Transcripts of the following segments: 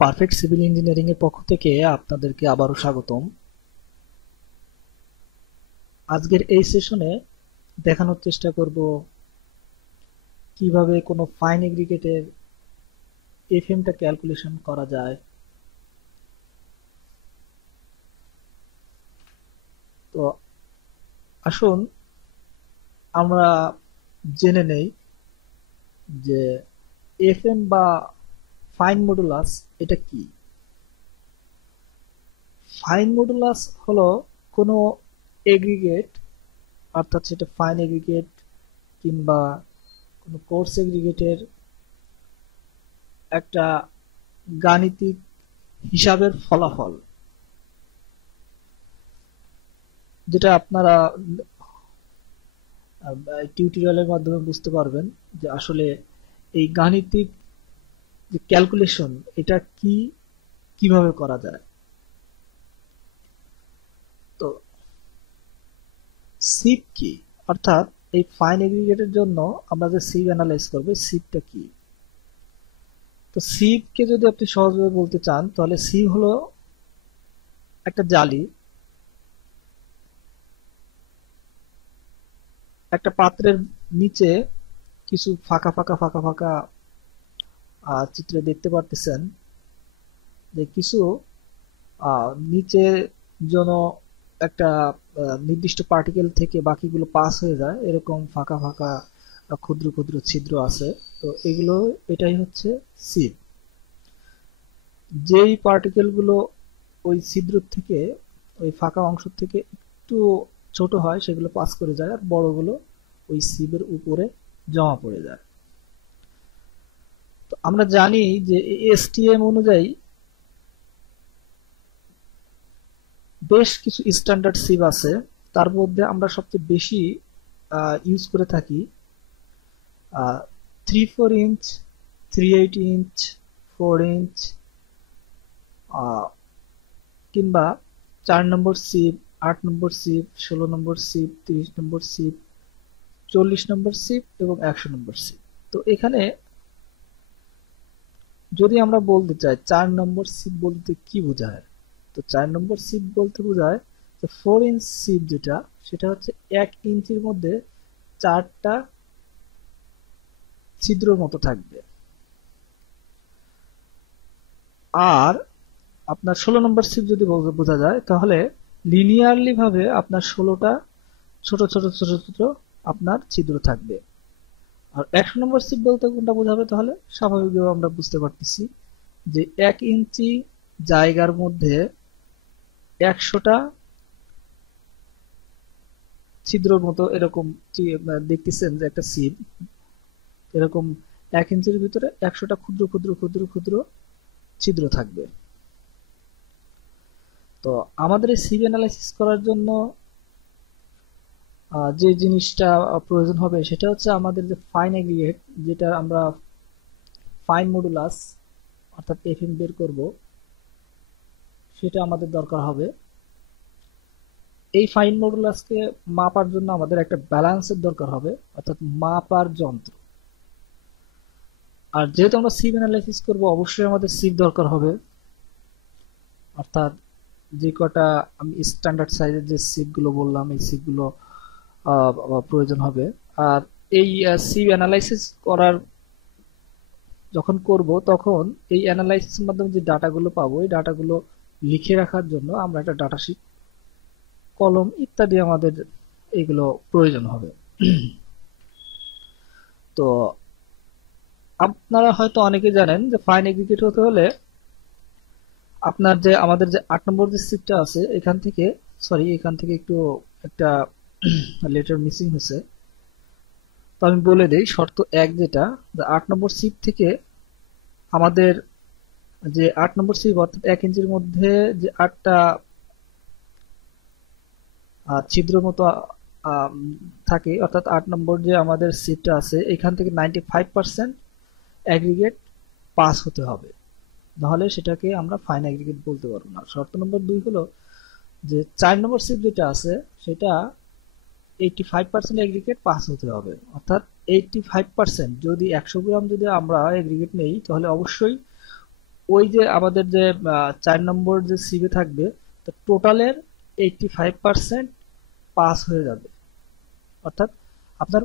Perfect civil engineering এর পক্ষ থেকে আপনাদেরকে আবারও স্বাগতম। আজকের এই সেশনে দেখানোর চেষ্টা করব কিভাবে কোনো ফাইন এগ্রিগেটের এফএমটা ক্যালকুলেশন করা যায়। তো আসুন আমরা জেনে নেই যে এফএম বা ফাইন মডুলাস এটা কি। ফাইন মডুলাস হলো কোনো এগ্রিগেট, অর্থাৎ সেটা ফাইন এগ্রিগেট কিংবা কোনো কোর্স এগ্রিগেটের একটা গাণিতিক হিসাবের ফলাফল, যেটা আপনারা টিউটোরিয়ালের মাধ্যমে বুঝতে পারবেন যে আসলে এই গাণিতিক যে ক্যালকুলেশন এটা কিভাবে করা যায়। তো সিপ কি, অর্থাৎ এই ফাইন এগ্রিগেটের জন্য আমরা যে সিপ অ্যানালাইজ করবো, সিপটা কি। তো সিপকে যদি আপনি সহজভাবে বলতে চান তাহলে সিপ হলো একটা জালি, একটা পাত্রের নিচে কিছু ফাঁকা ফাঁকা ফাঁকা ফাঁকা চিত্রে দেখতে পারতেছেন যে কিছু নিচে যেন একটা নির্দিষ্ট পার্টিকেল থেকে বাকিগুলো পাস হয়ে যায়, এরকম ফাঁকা ফাঁকা ক্ষুদ্র ক্ষুদ্র ছিদ্র আছে। তো এটাই হচ্ছে সিপ। যেই পার্টিকেলগুলো ওই ছিদ্র থেকে, ওই ফাঁকা অংশ থেকে একটু ছোট হয় সেগুলো পাস করে যায়, আর বড়গুলো ওই সিপের উপরে জমা পড়ে যায়। তো আমরা জানি যে এসটিএম অনুযায়ী বেশ কিছু স্ট্যান্ডার্ড সিপ আছে, তার মধ্যে আমরা সবচেয়ে বেশি ইউজ করে থাকি 3/4 ইঞ্চ, 3/8 ইঞ্চ, 4 ইঞ্চ, কিংবা 4 নম্বর সিপ, 8 নম্বর সিপ, 16 নম্বর সিপ, 30 নম্বর সিপ, 40 নম্বর সিপ এবং 100 নম্বর সিপ। তো এখানে যদি আমরা বলতে চাই 4 নম্বর সিপ বলতে কি বোঝায়, তো 4 নম্বর সিপ বলতে বোঝায় যে 4 ইঞ্চ সিপ যেটা, সেটা হচ্ছে 1 ইঞ্চির মধ্যে 4টা ছিদ্র মতো থাকবে। আর আপনার 16 নম্বর সিপ যদি বোঝা যায় তাহলে লিনিয়ারলি ভাবে আপনার 16টা ছোট ছোট ছোট ছোট আপনার ছিদ্র থাকবে। আর 100 নম্বর সিপ বলতে কোনটা বোঝাবে, তাহলে স্বাভাবিকভাবে আমরা বুঝতে পারতেছি যে 1 ইঞ্চি জায়গার মধ্যে 100টা ছিদ্রর মতো এরকম দেখতেছেন যে একটা সিপ এরকম 1 ইঞ্চির ভিতরে 100টা ক্ষুদ্র ক্ষুদ্র ক্ষুদ্র ক্ষুদ্র ছিদ্র থাকবে। তো আমাদের এই সিপ অ্যানালাইসিস করার জন্য যে জিনিসটা প্রয়োজন হবে সেটা হচ্ছে আমাদের যে ফাইন এগ্রিগেট, যেটা আমরা ফাইন মডুলাস অর্থাৎ এফএম বের করব, সেটা আমাদের দরকার হবে। এই ফাইন মডুলাসকে মাপার জন্য আমাদের একটা ব্যালেন্সের দরকার হবে, অর্থাৎ মাপার যন্ত্র। আর যেহেতু আমরা সিপ অ্যানালাইসিস করব, অবশ্যই আমাদের সিপ দরকার হবে, অর্থাৎ যে কটা আমি স্ট্যান্ডার্ড সাইজের যে সিপগুলো বললাম এই সিপগুলো প্রয়োজন হবে। আর এই সিপ অ্যানালাইসিস করার যখন করব তখন এই অ্যানালাইসিসের মাধ্যমে যে ডাটাগুলো পাবো, এই ডাটাগুলো লিখে রাখার জন্য আমরা একটা ডাটা শিট, কলম ইত্যাদি আমাদের এগুলো প্রয়োজন হবে। তো আপনারা হয়তো অনেকে জানেন যে ফাইন এগ্রিগেট হতে হলে আপনার যে আমাদের যে 8 নম্বর যে সিটটা আছে এখান থেকে, সরি এখান থেকে একটু একটা লেটার মিসিং হয়েছে, তো আমি বলে দেই। শর্ত 1 যেটা, 8 নম্বর সিট থেকে আমাদের যে 8 নম্বর সিপ অর্থাৎ 1 ইঞ্চির মধ্যে যে 8টা ছিদ্র মতো থাকে, অর্থাৎ 8 নম্বর যে আমাদের সিটটা আছে এখান থেকে 95% অ্যাগ্রিগেট পাস হতে হবে, নাহলে সেটাকে আমরা ফাইন অ্যাগ্রিগেট বলতে পারবো না। শর্ত নম্বর 2 হলো যে 4 নম্বর সিপ যেটা আছে সেটা 85% অ্যাগ্রিগেট পাস হতে হবে, অর্থাৎ 85%। যদি 100 গ্রাম যদি আমরা অ্যাগ্রিগেট নেই তাহলে অবশ্যই ওই যে আমাদের যে 4 নম্বর যে সিবে থাকবে, তো টোটালের 85% পাস হয়ে যাবে। অর্থাৎ আপনার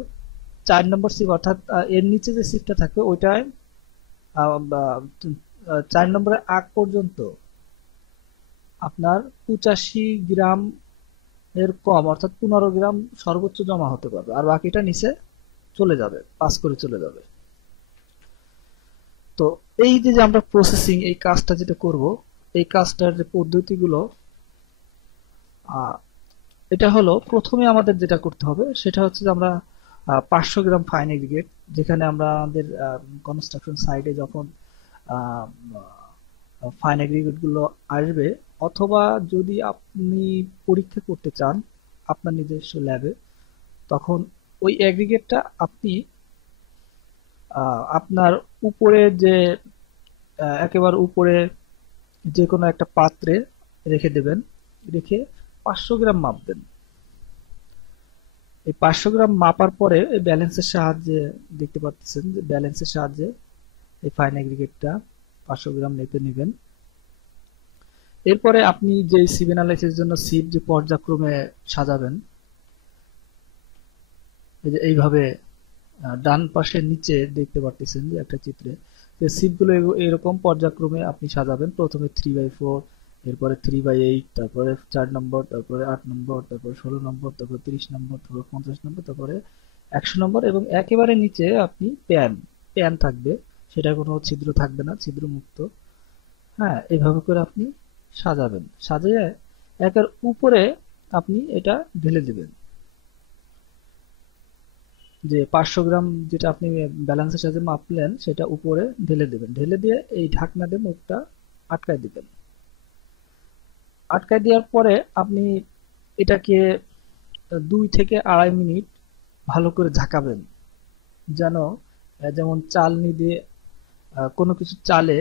4 নম্বর সিপ, অর্থাৎ এর নিচে যে সিপটা থাকবে ওইটায় 4 নম্বরের আগ পর্যন্ত আপনার 85 গ্রাম এর কম, অর্থাৎ 15 গ্রাম সর্বোচ্চ জমা হতে পারবে, আর বাকিটা নিচে চলে যাবে, পাস করে চলে যাবে। তো এই যে আমরা প্রসেসিং এই কাজটা যেটা করব, এই কাজটার যে পদ্ধতিগুলো, এটা হলো প্রথমে আমাদের যেটা করতে হবে সেটা হচ্ছে যে আমরা 500 গ্রাম ফাইন এগ্রিগেট, যেখানে আমরা আমাদের কনস্ট্রাকশন সাইটে যখন ফাইন এগ্রিগেট গুলো আসবে, অথবা যদি আপনি পরীক্ষা করতে চান আপনার নিজস্ব ল্যাবে, তখন ওই এগ্রিগেটটা আপনি আপনার উপরে যে একেবারে উপরে যে কোনো একটা পাত্রে রেখে দেবেন, রেখে 500 গ্রাম মাপবেন। এই 500 গ্রাম মাপার পরে এই ব্যালেন্সের সাহায্যে দেখতে পাচ্ছেন যে ব্যালেন্সের সাহায্যে এই ফাইন এগ্রিগেটটা 500 গ্রাম মেপে নেবেন। এরপরে আপনি যে সিভ অ্যানালাইসিসের জন্য সিভ যে পর্যায়ক্রমে সাজাবেন, এই যে এইভাবে ডান পাশে নিচে দেখতে পাচ্ছেন যে একটা চিত্রে যে সিভগুলো এরকম পর্যায়ক্রমে আপনি সাজাবেন। প্রথমে 3/4, এরপরে 3/8, তারপরে 4 নম্বর, তারপরে 8 নম্বর, তারপরে 16 নম্বর, তারপরে 30 নম্বর, তারপরে 50 নম্বর, তারপরে 100 নম্বর, এবং একেবারে নিচে আপনি প্যান থাকবে, সেটা কোনো ছিদ্র থাকবে না, ছিদ্র মুক্ত। হ্যাঁ, এইভাবে করে আপনি সাজাবেন। সাজিয়ে একের উপরে আপনি এটা ঢেলে দেবেন। যে 500 গ্রাম যেটা আপনি ব্যালেন্সের সাথে মাপলেন সেটা উপরে ঢেলে দেবেন। ঢেলে দিয়ে এই ঢাকনা দিয়ে মুখটা আটকায় দিবেন। আটকায় দেওয়ার পরে আপনি এটাকে 2 থেকে 2.5 মিনিট ভালো করে ঝাঁকাবেন, যেন যেমন চালনি দিয়ে কোনো কিছু চালে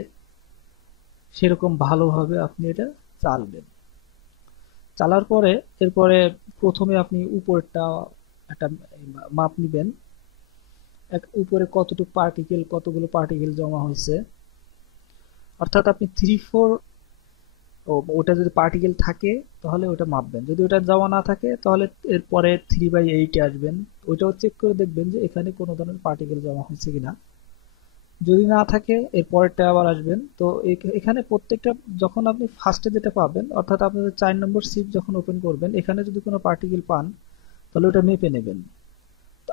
সেরকম ভালোভাবে আপনি এটা চালবেন। চালার পরে এরপরে প্রথমে আপনি উপরেরটা একটা মাপ নিবেন, উপরে কতগুলো পার্টিকেল জমা হয়েছে। অর্থাৎ আপনি 3/4, ওটা যদি পার্টিকেল থাকে তাহলে ওটা মাপবেন, যদি ওটা জমা না থাকে তাহলে এরপরে 3/8 আসবেন, ওইটাও চেক করে দেখবেন যে এখানে কোনো ধরনের পার্টিকেল জমা হয়েছে কিনা। যদি না থাকে এর পরেরটা আবার আসবেন। তো এখানে প্রত্যেকটা, যখন আপনি ফার্স্টে যেটা পাবেন, অর্থাৎ আপনাদের 4 নম্বর সিপ যখন ওপেন করবেন, এখানে যদি কোনো পার্টিকেল পান তাহলে ওটা মেপে নেবেন। তো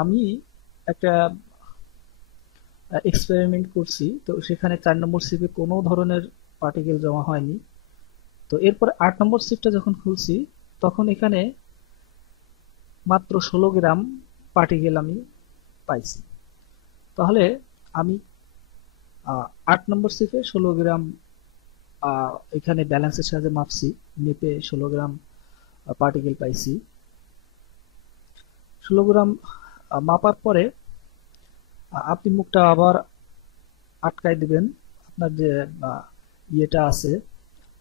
আমি একটা এক্সপেরিমেন্ট করছি, তো সেখানে 4 নম্বর সিপে কোনো ধরনের পার্টিকেল জমা হয়নি। তো এরপরে 8 নম্বর সিপটা যখন খুলছি, তখন এখানে মাত্র 16 গ্রাম পার্টিকেল আমি পাইছি। তাহলে আমি 8 নম্বর সিপে 16 গ্রাম এখানে ব্যালেন্সের সাহায্যে মাপছি, মেপে 16 গ্রাম পার্টিকেল পাইছি। 16 গ্রাম মাপার পরে আপনি মুখটা আবার আটকায় দিবেন। আপনার যে ইয়েটা আছে,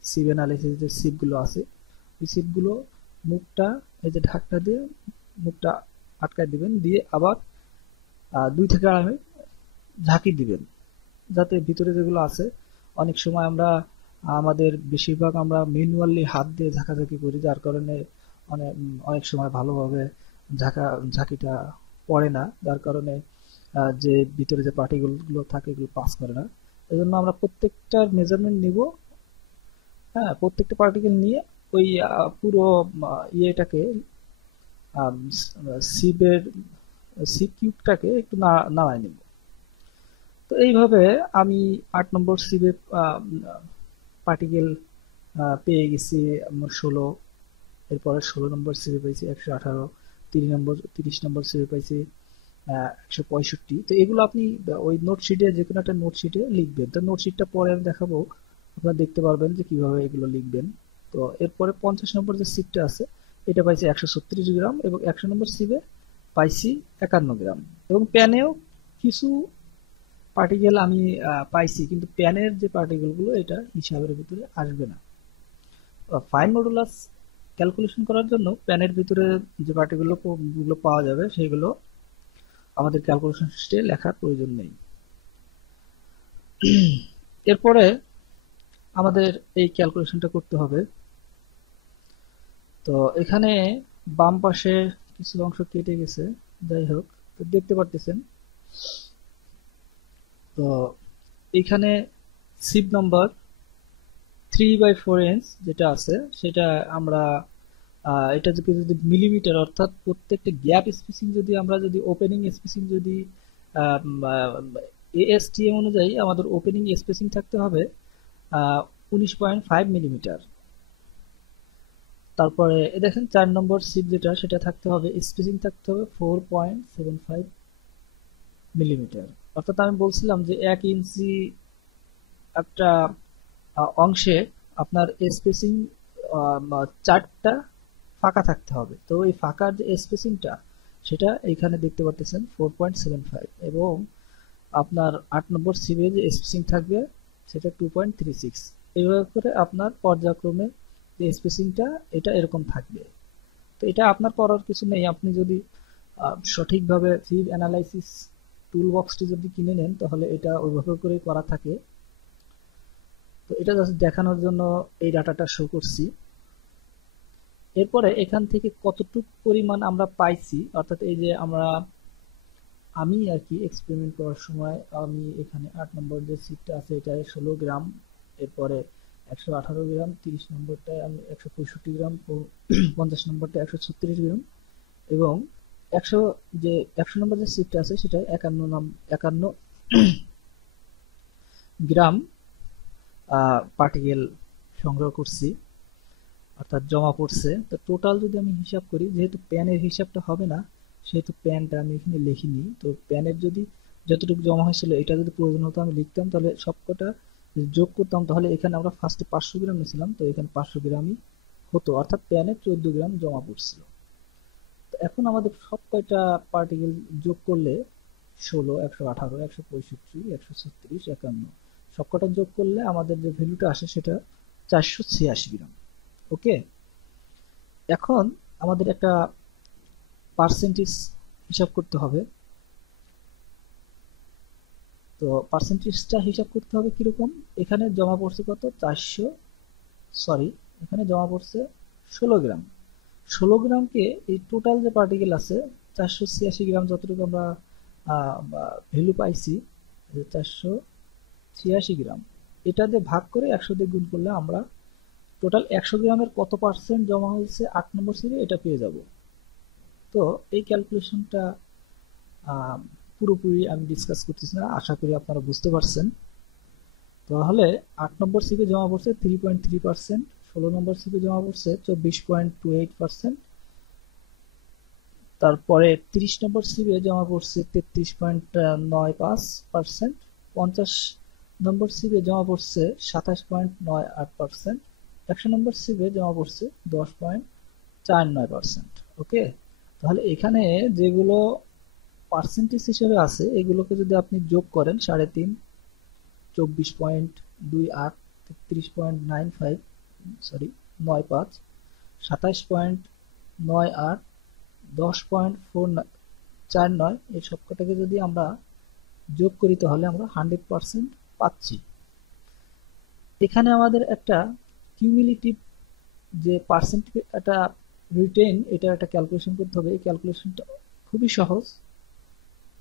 সিভ অ্যানালিসিস যে সিপগুলো আছে, এই সিপগুলো মুখটা এই যে ঢাকনা দিয়ে মুখটা আটকায় দিবেন, দিয়ে আবার 2 থেকে 2.5 মিনিট ঝাঁকি দিবেন, যাতে ভিতরে যেগুলো আছে, অনেক সময় আমরা বেশিরভাগ আমরা ম্যানুয়ালি হাত দিয়ে ঝাঁকাঝাঁকি করি, যার কারণে অনেক সময় ভালোভাবে ঝাঁকিটা পড়ে না, যার কারণে যে ভিতরে যে পার্টিকেল গুলো থাকে এগুলো পাস করে না। এজন্য আমরা প্রত্যেকটার মেজারমেন্ট নিব। হ্যাঁ, প্রত্যেকটা পার্টিকেল নিয়ে ওই পুরো ইয়েটাকে, সিপের সিপ কিউবটাকে একটু নাড়ায় নিব। তো এইভাবে আমি 8 নম্বর সিপে পার্টিকেল পেয়ে গেছি আমার 16। এরপরে 16 নম্বর সিপে পাইছি 118, 30 নম্বর সিপে পাইছি 165। তো এগুলো আপনি ওই নোটশিটে, যে কোনো একটা নোটশিটে লিখবেন। তো নোটশিটটা পরে আমি দেখাবো, আপনারা দেখতে পারবেন যে কিভাবে এগুলো লিখবেন। তো এরপরে 50 নম্বর যে সিপটা আছে, এটা পাইছি 136 গ্রাম, এবং 100 নম্বর সিপে পাইছি 51 গ্রাম। এবং প্যানেও কিছু পার্টিকেল আমি পাইছি, কিন্তু প্যানের যে পার্টিকেল গুলো এটা হিসাবের ভিতরে আসবে না। ফাইন মডুলাস ক্যালকুলেশন করার জন্য প্যানের ভিতরে যে পার্টিকেল গুলো পাওয়া যাবে সেগুলো আমাদের ক্যালকুলেশন শিটে লেখার প্রয়োজন নেই। এরপরে আমাদের এই ক্যালকুলেশনটা করতে হবে। তো এখানে বাম পাশে কিছু অংশ কেটে গেছে, যাই হোক, তো দেখতে পারতেছেন। তো এখানে সিপ নাম্বার 3/4 ইঞ্চ যেটা আছে সেটা আমরা এটা যদি মিলিমিটার অর্থাৎ প্রত্যেকটা গ্যাপ স্পেসিং যদি আমরা যদি ওপেনিং স্পেসিং যদি এএসটিএম অনুযায়ী আমাদের ওপেনিং স্পেসিং থাকতে হবে 19.5 মিলিমিটার। তারপরে দেখেন 4 নম্বর সিপ যেটা সেটা থাকতে হবে স্পেসিং থাকতে হবে 4.75 মিলিমিটার। অর্থাৎ আমি বলছিলাম যে 1 ইঞ্চি একটা অংশে আপনার স্পেসিং 4টা ফাঁকা থাকতে হবে। তো এই ফাঁকার যে স্পেসিংটা সেটা এখানে দেখতে পাচ্ছেন 4.75 এবং আপনার 8 নম্বর সিপে যে স্পেসিং থাকবে সেটা 2.36। এইভাবে করে আপনার পর্যায়ক্রমে যে স্পেসিংটা এটা এরকম থাকবে। তো এটা আপনার করার কিছু নেই, আপনি যদি সঠিকভাবে সিপ অ্যানালাইসিস টুল বক্সটি যদি কিনে নেন তাহলে এটা ওইভাবে করে করা থাকে। তো এটা জাস্ট দেখানোর জন্য এই ডাটাটা শো করছি। এরপরে এখান থেকে কতটুকু পরিমাণ আমরা পাইছি, অর্থাৎ এই যে আমি আর কি এক্সপেরিমেন্ট করার সময় আমি এখানে 8 নম্বর যে সিটটা আছে এটা 16 গ্রাম, এরপরে 118 গ্রাম, 30 নম্বরটায় আমি 165 গ্রাম, 50 নম্বরটা 136 গ্রাম এবং 100 নম্বর যে সিটটা আছে সেটা 51 গ্রাম পার্টিকেল সংগ্রহ করছি, অর্থাৎ জমা পড়ছে। তো টোটাল যদি আমি হিসাব করি, যেহেতু প্যানের হিসাবটা হবে না সেহেতু প্যানটা আমি এখানে লিখিনি। তো প্যানের যদি যতটুকু জমা হয়েছিল এটা যদি প্রয়োজন হতো আমি লিখতাম, তাহলে সবকটা যোগ করতাম, তাহলে এখানে আমরা ফার্স্টে 500 গ্রাম নিয়েছিলাম, তো এখানে 500 গ্রামই হতো, অর্থাৎ প্যানে 14 গ্রাম জমা পড়ছিল। তো এখন আমাদের সব কয়টা পার্টিকেল যোগ করলে 16, 118, 165, 136, 51 সবকটা যোগ করলে আমাদের যে ভ্যালুটা আসে সেটা 486 গ্রাম। ওকে, এখন আমাদের একটা পার্সেন্টেজ হিসাব করতে হবে। তো পার্সেন্টেজটা হিসাব করতে হবে কিরকম, এখানে জমা পড়ছে কত, এখানে জমা পড়ছে 16 গ্রাম। 16 গ্রামকে এই টোটাল যে পার্টিকেল আছে 486 গ্রাম যতটুকু আমরা ভ্যালু পাইছি 486 গ্রাম, এটা দিয়ে ভাগ করে 100 দিয়ে গুণ করলে আমরা টোটাল 100 গ্রামের কত পার্সেন্ট জমা হয়েছে 8 নম্বর সিপে এটা পেয়ে যাব। তো এই ক্যালকুলেশনটা পুরোপুরি আমি ডিসকাস করতেছি না, আশা করি আপনারা বুঝতে পারছেন। তাহলে 8 নম্বর সিপে জমা পড়ছে 3.3%, 16 নম্বর সিপে জমা পড়ছে 24.28%, তারপরে 30 নম্বর সিপে জমা পড়ছে 33.95%, 50 নম্বর সিপে জমা পড়ছে 27.98%, 100 নম্বর সিপে জমা পড়ছে 10.49%। ওকে, তাহলে এখানে যেগুলো পার্সেন্টেজ হিসেবে আছে এগুলোকে যদি আপনি যোগ করেন 3.5, 24.28, 33.95, 95, 27.98, 10.49 এই সবকটাকে যদি আমরা যোগ করি তাহলে আমরা 100% পাচ্ছি। এখানে আমাদের একটা কিউমুলেটিভ যে পার্সেন্টেজ একটা রিটেন এটা একটা ক্যালকুলেশন করতে হবে। এই ক্যালকুলেশনটা খুবই সহজ।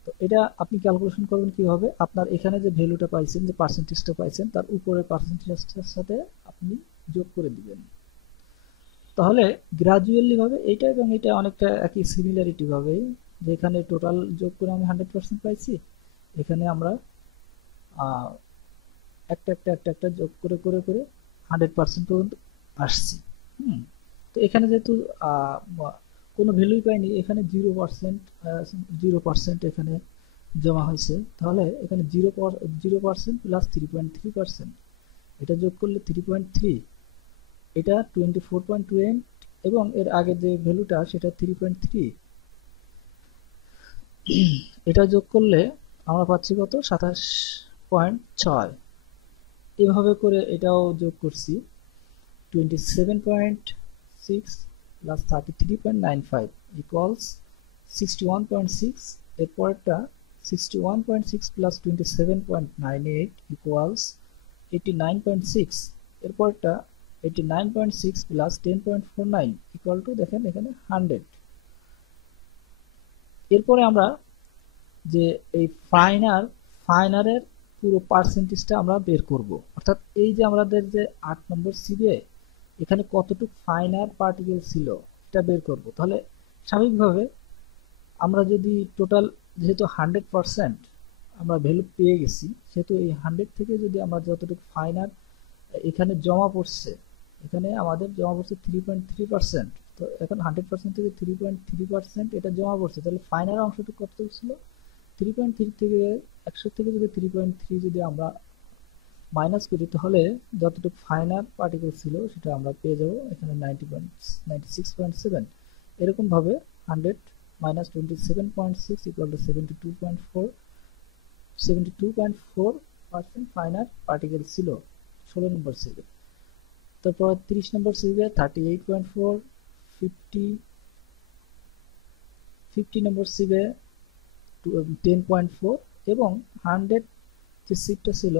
তো এটা আপনি ক্যালকুলেশন করবেন কিভাবে, আপনার এখানে যে ভ্যালুটা পাইছেন, যে পার্সেন্টেজটা পাইছেন তার উপরে পার্সেন্টেজটার সাথে আপনি যোগ করে দিবেন। তাহলে গ্রাজুয়ালি ভাবে এইটা এবং এটা অনেকটা একই সিমিলারিটি ভাবে, যে এখানে টোটাল যোগ করে আমি 100% পাইছি, এখানে আমরা একটা যোগ করে করে করে 100% পর্যন্ত আসছি। তো এখানে যেহেতু কোনো ভ্যালুই পাইনি, এখানে 0% এখানে জমা হয়েছে, তাহলে এখানে 0% প্লাস 3.3%, এটা যোগ করলে 3.3, এটা 24.28 এবং এর আগে যে ভ্যালুটা সেটা 3.3, এটা যোগ করলে আমরা পাচ্ছি কত, 27.6। এভাবে করে এটাও যোগ করছি 27.6 প্লাস 33.95 ইকুয়ালস 61.6, এরপরটা 61.6 প্লাস 27.98 ইকুয়ালস 89.6, এরপরটা 89.6 প্লাস 10.49 ইকুয়াল টু দেখেন এখানে 100। এরপরে আমরা যে এই ফাইনারের পুরো পার্সেন্টেজটা আমরা বের করব, অর্থাৎ এই যে আমাদের যে 8 নম্বর সিবে এখানে কতটুকু ফাইনার পার্টিকেল ছিল এটা বের করব। তাহলে স্বাভাবিকভাবে আমরা যদি টোটাল, যেহেতু 100% আমরা ভ্যালু পেয়ে গেছি, সেহেতু এই 100 থেকে যদি আমরা যতটুকু ফাইনার এখানে জমা পড়ছে, এখানে আমাদের জমা পড়ছে 3.3%। তো এখন 100% থেকে 3.3% এটা জমা পড়ছে, তাহলে ফাইনাল অংশটুকু কতটুকু ছিল 3.3 থেকে 100 থেকে যদি 3.3 যদি আমরা মাইনাস করি, তাহলে যতটুকু ফাইনাল পার্টিকেল ছিল সেটা আমরা পেয়ে যাব এখানে 96.7। এরকম ভাবে 100 minus 27.6 equal to 72.4% final particle ছিল 16 নম্বর সিরিজে। তারপর 30 নম্বর সিরিজে 38.4, 50 নম্বর সিরিজে 10.4 এবং 100 যে সিটটা ছিল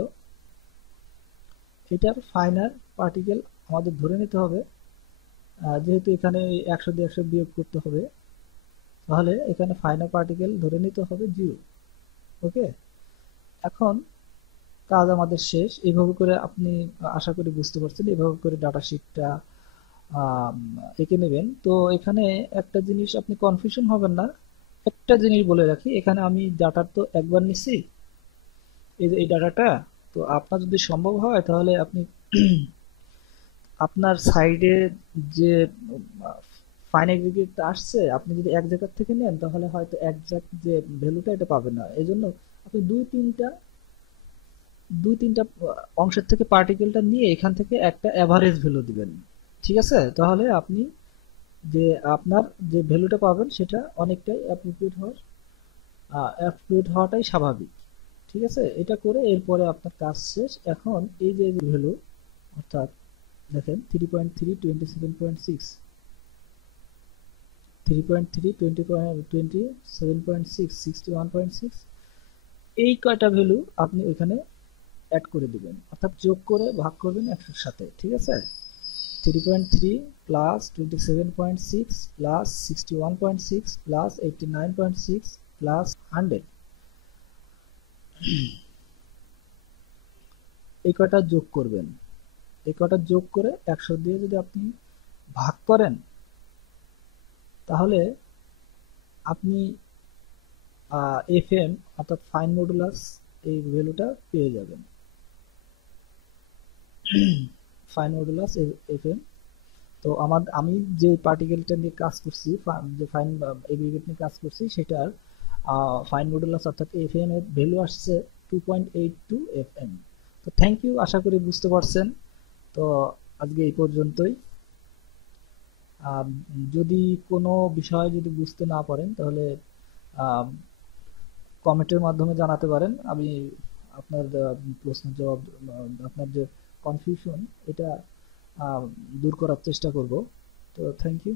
এটার ফাইনাল পার্টিকেল আমাদের ধরে নিতে হবে, যেহেতু এখানে 100 দিয়ে 100 বিয়োগ করতে হবে, তাহলে এখানে ফাইনাল পার্টিকেল ধরে নিতে হবে 0। ওকে, এখন কাজ আমাদের শেষ। এইভাবে করে আপনি আশা করি বুঝতে পারছেন, এইভাবে করে ডাটা শিটটা এঁকে নেবেন। তো এখানে একটা জিনিস আপনি কনফিউশন হবেন না, একটা জিনিস বলে রাখি, এখানে আমি ডাটা তো একবার নিছি, এই ডাটাটা, তো আপনার যদি সম্ভব হয় তাহলে আপনি আপনার সাইডে যে ফাইন এগ্রিগেট আসছে, আপনি যদি এক জায়গা থেকে নেন তাহলে হয়তো একজ্যাক্ট যে ভ্যালুটা এটা পাবেন না। এই জন্য আপনি দুই তিনটা অংশের থেকে পার্টিকেলটা নিয়ে এখান থেকে একটা অ্যাভারেজ ভ্যালু দিবেন, ঠিক আছে? তাহলে আপনি যে আপনার যে ভ্যালুটা পাবেন সেটা অনেকটাই অ্যাপ্রোপ্রিয়েট হওয়াটাই স্বাভাবিক, ঠিক আছে? এটা করে এরপরে আপনার কাজ শেষ। এখন এই যে ভ্যালু, অর্থাৎ দেখেন 3.3, 27.6, 3.3, 27.6, 61.6, এই কয়টা ভ্যালু আপনি ওইখানে অ্যাড করে দিবেন, অর্থাৎ যোগ করে ভাগ করবেন 100-র সাথে, ঠিক আছে? 3.3 প্লাস 27.6 প্লাস 61.6 প্লাস 89.6 প্লাস 100, এই কয়টা যোগ করবেন। এই কয়টা যোগ করে 100 দিয়ে যদি আপনি ভাগ করেন, তাহলে আপনি এফএম অর্থাৎ ফাইন মডুলাস এই ভ্যালুটা পেয়ে যাবেন। Fine modulus FM. তো আমি যে পার্টিকেলটা নিয়ে কাজ করছি, যে ফাইন এগ্রিগেট নিয়ে কাজ করছি, সেটার ফাইন মডুলাস অর্থাৎ এফএম এর ভ্যালু আসছে 2.82 এফএম। তো থ্যাংক ইউ, আশা করি বুঝতে পারছেন। তো আজকে এই পর্যন্তই। যদি কোনো বিষয় যদি বুঝতে না পারেন তাহলে কমেন্টের মাধ্যমে জানাতে পারেন। আমি আপনার প্রশ্নের জবাব, আপনার যে কনফিউশন এটা দূর করার চেষ্টা করব। তো থ্যাংক ইউ।